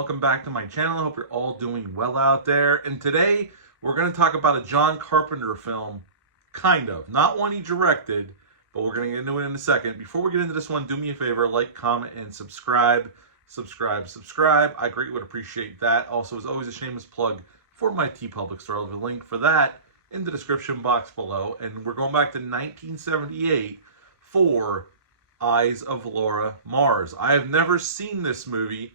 welcome back to my channel. I hope you're all doing well out there. And today we're going to talk about a John Carpenter film, kind of. Not one he directed, but we're going to get into it in a second. Before we get into this one, do me a favor, like, comment, and subscribe. Subscribe. I greatly would appreciate that. Also, as always, a shameless plug for my TeePublic store. I'll have a link for that in the description box below. And we're going back to 1978 for Eyes of Laura Mars. I have never seen this movie.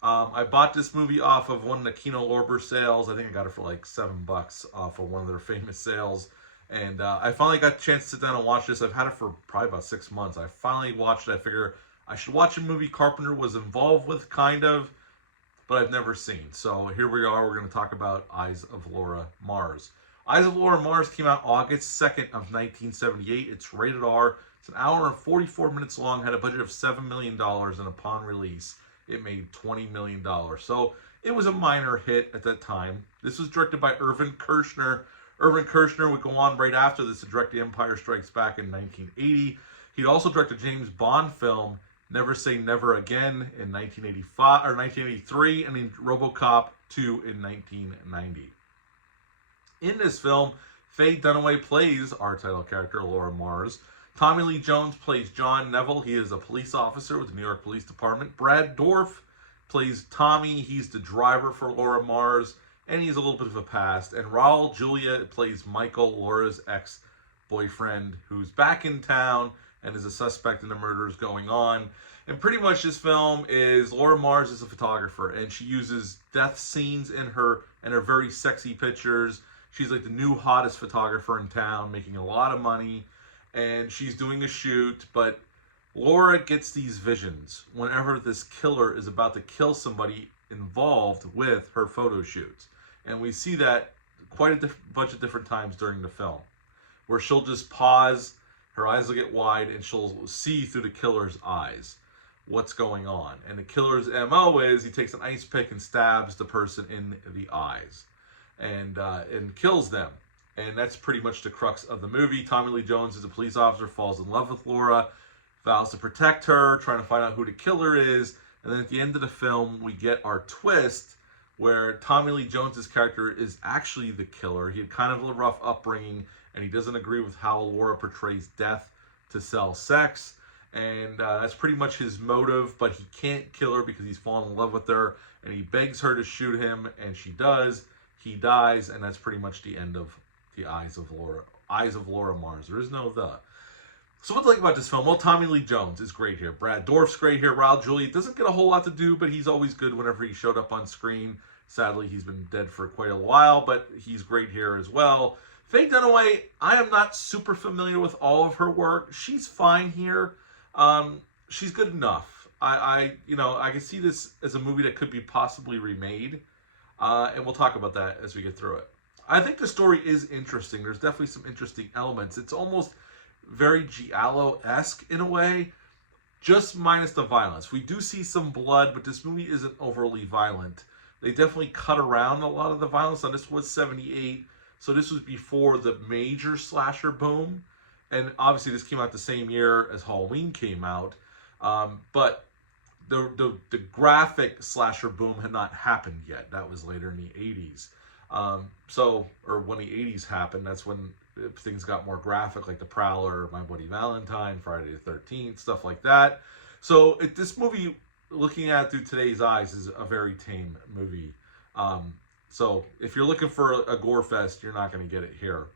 I bought this movie off of one of the Kino Lorber sales. I think I got it for like $7 off of one of their famous sales. And I finally got a chance to sit down and watch this. I've had it for probably about 6 months. I finally watched it. I figure I should watch a movie Carpenter was involved with, kind of, but I've never seen. So here we are. We're going to talk about Eyes of Laura Mars. Eyes of Laura Mars came out August 2nd of 1978. It's rated R. It's an hour and 44 minutes long, had a budget of $7 million, and upon release, it made $20 million. So it was a minor hit at that time. This was directed by Irvin Kershner. Irvin Kershner would go on right after this to direct The Empire Strikes Back in 1980. He'd also directed a James Bond film, Never Say Never Again, in 1983, and then RoboCop 2 in 1990. In this film, Faye Dunaway plays our title character, Laura Mars. Tommy Lee Jones plays John Neville. He is a police officer with the New York Police Department. Brad Dourif plays Tommy. He's the driver for Laura Mars, and he has a little bit of a past. And Raul Julia plays Michael, Laura's ex-boyfriend, who's back in town and is a suspect in the murders going on. And pretty much this film is Laura Mars is a photographer, and she uses death scenes in her very sexy pictures. She's like the new hottest photographer in town, making a lot of money. And she's doing a shoot, but Laura gets these visions whenever this killer is about to kill somebody involved with her photo shoots. And we see that quite a bunch of different times during the film, where she'll just pause, her eyes will get wide, and she'll see through the killer's eyes what's going on. And the killer's MO is he takes an ice pick and stabs the person in the eyes and kills them. And that's pretty much the crux of the movie. Tommy Lee Jones is a police officer, falls in love with Laura, vows to protect her, trying to find out who the killer is. And then at the end of the film, we get our twist where Tommy Lee Jones's character is actually the killer. He had kind of a rough upbringing, and he doesn't agree with how Laura portrays death to sell sex. And that's pretty much his motive, but he can't kill her because he's fallen in love with her. And he begs her to shoot him, and she does. He dies, and that's pretty much the end of the Eyes of Laura Mars. There is no the. So what do you like about this film? Well, Tommy Lee Jones is great here. Brad Dourif's great here. Raul Julia doesn't get a whole lot to do, but he's always good whenever he showed up on screen. Sadly, he's been dead for quite a while, but he's great here as well. Faye Dunaway, I am not super familiar with all of her work. She's fine here. She's good enough. I can see this as a movie that could be possibly remade, and we'll talk about that as we get through it. I think the story is interesting. There's definitely some interesting elements. It's almost very Giallo-esque in a way, just minus the violence. We do see some blood, but this movie isn't overly violent. They definitely cut around a lot of the violence. Now, this was 78, so this was before the major slasher boom. And obviously, this came out the same year as Halloween came out. But the graphic slasher boom had not happened yet. That was later in the 80s. Or when the 80s happened, that's when things got more graphic, like The Prowler, My Bloody Valentine, Friday the 13th, stuff like that. So this movie, looking at it through today's eyes, is a very tame movie. So if you're looking for a gore fest, you're not going to get it here.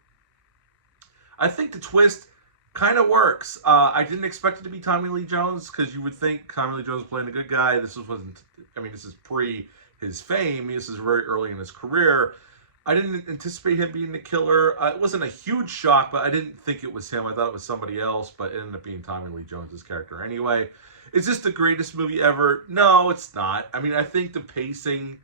I think the twist kind of works. I didn't expect it to be Tommy Lee Jones, because you would think Tommy Lee Jones was playing a good guy. This is pre his fame. This is very early in his career. I didn't anticipate him being the killer. It wasn't a huge shock, but I didn't think it was him. I thought it was somebody else, but it ended up being Tommy Lee Jones's character anyway. Is this the greatest movie ever? No, it's not. I mean, I think the pacing,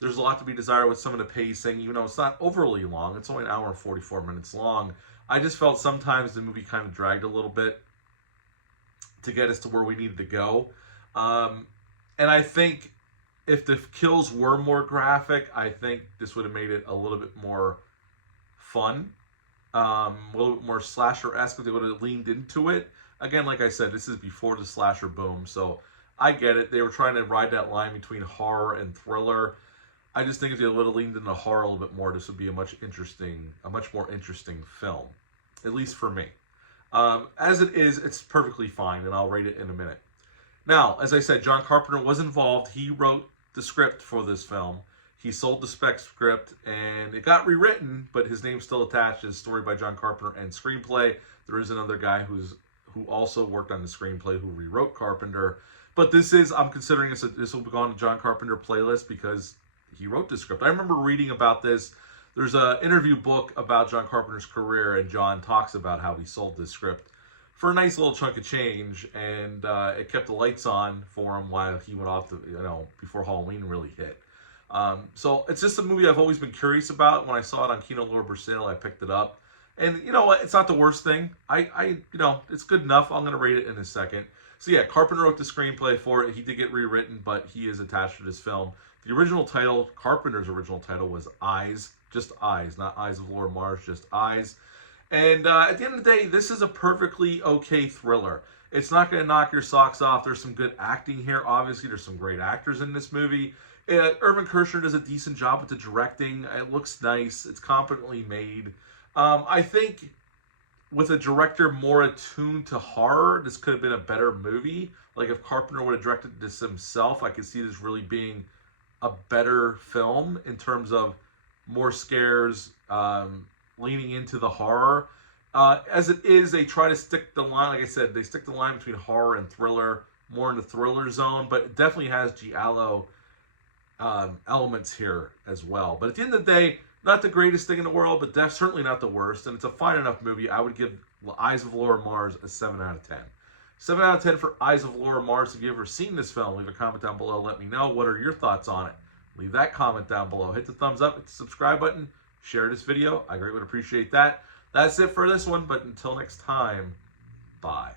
there's a lot to be desired with some of the pacing, even though it's not overly long. It's only an hour and 44 minutes long. I just felt sometimes the movie kind of dragged a little bit to get us to where we needed to go. And I think if the kills were more graphic, I think this would have made it a little bit more fun, a little bit more slasher-esque if they would have leaned into it. Again, like I said, this is before the slasher boom, so I get it. They were trying to ride that line between horror and thriller. I just think if they would have leaned into horror a little bit more, this would be a much more interesting film, at least for me. As it is, it's perfectly fine, and I'll rate it in a minute. Now, as I said, John Carpenter was involved. He wrote the script for this film. He sold the spec script, and it got rewritten, but his name's still attached as story by John Carpenter and screenplay. There is another guy who also worked on the screenplay who rewrote Carpenter. But I'm considering this will go on the John Carpenter playlist because he wrote the script. I remember reading about this. There's an interview book about John Carpenter's career, and John talks about how he sold this script for a nice little chunk of change, and it kept the lights on for him while he went off before Halloween really hit. So it's just a movie I've always been curious about. When I saw it on Kino Lorber sale, I picked it up. And you know what? It's not the worst thing. It's good enough. I'm going to rate it in a second. So yeah, Carpenter wrote the screenplay for it. He did get rewritten, but he is attached to this film. The original title, Carpenter's original title, was Eyes. Just Eyes, not Eyes of Laura Mars, just Eyes. And at the end of the day, this is a perfectly okay thriller. It's not going to knock your socks off. There's some good acting here. Obviously, there's some great actors in this movie. Irvin Kershner does a decent job with the directing. It looks nice. It's competently made. I think with a director more attuned to horror, this could have been a better movie. Like if Carpenter would have directed this himself, I could see this really being a better film in terms of more scares, leaning into the horror. As it is, they try to stick the line, like I said, they stick the line between horror and thriller, more in the thriller zone, but it definitely has giallo elements here as well. But at the end of the day, not the greatest thing in the world, but that's certainly not the worst, and it's a fine enough movie. I would give Eyes of Laura Mars a 7 out of 10. 7 out of 10 for Eyes of Laura Mars. If you've ever seen this film, leave a comment down below. Let me know. What are your thoughts on it? Leave that comment down below. Hit the thumbs up, hit the subscribe button, share this video. I greatly would appreciate that. That's it for this one, but until next time, bye.